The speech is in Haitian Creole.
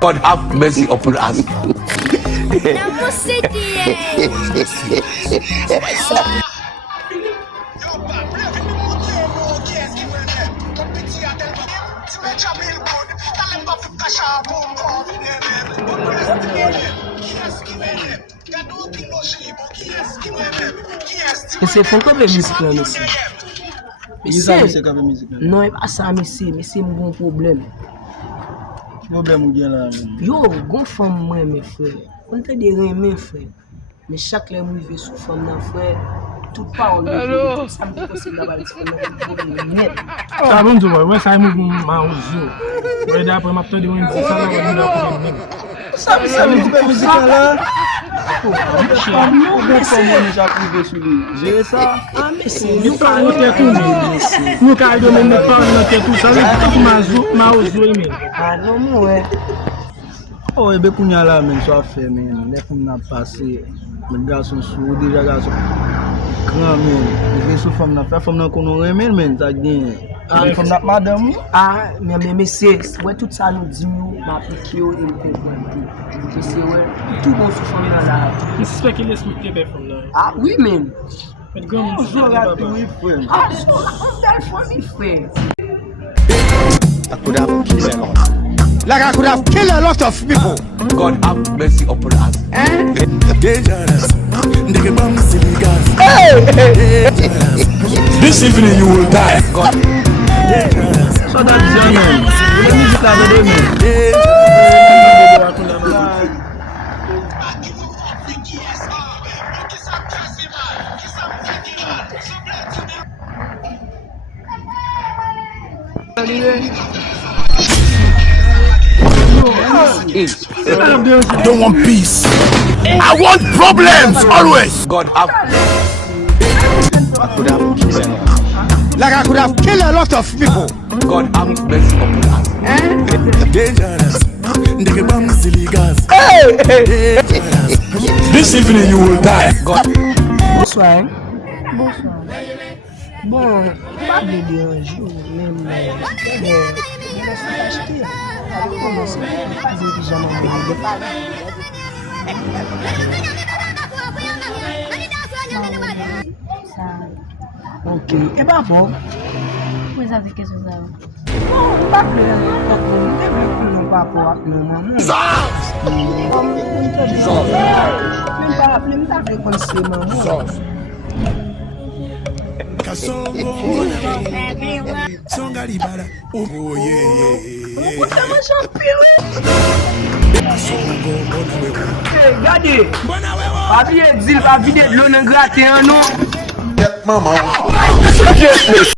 God have mercy upon us. Você foi com a música lá, monsieur. Isso aí você acaba musique. Não é pas ça, monsieur. Monsieur, un bon problème. Problème ou bien là. Yo, gon femme moi, mes frères. On te dit rien, mes frères. Mais chaque fois que je vais sous femme, frère, tout parole, tout ça me conseille d'avoir l'expérience. Net. Tá bom, João. Vai sair muito mal, João. Vai dar para matar de um inseto, vai dar para Sabe musique là? Comment já privé sur lui. J'ai ça. Ah, mais c'est nous cara não tem tudo. No cara do mesmo pau não tem tudo, sabe? Mas o João mesmo. Ah, non, moi. Oh, ebe kounya là men so fait men. Les femmes n'a passé. Les garçons sous déjà garçons. Grand men. Les sous femme n'a fait femme n'a konon remen men ça gagne. Ah, femme n'a madame. Ah, mais monsieur, ouais, tout ça nous dit, m'a appliqué, et nous comprenons. Monsieur, ouais, tout bon sous femme dans la. J'espère qu'il laisse me bien from là. Ah, oui, même. Mais grand Je rate oui frère. Ah, c'est une belle famille, frère. I could have killed a lot. Like I could have killed a lot of people. God have mercy upon us. Dangerous. This evening you will die. God. So that is your name. Le musique là de men. I don't want peace. I want problems always. God have. I could have killed a lot. Like I could have killed a lot of people. God have mercy upon us. Dangerous. This evening you will die. God. Bonsoir. Bonsoir. Bon, pas de déranger, même je vais acheter. Avec commencer à faire des pyjamas de parler. Ok, et bah bon. Vous avez quelque chose à vous? Bon, pas de non pas pour non maman. Même pas comme c'est maman. Oh yeah. Regardez, pas bien dire, pas vider de l'eau dans le gratin, non? Mama.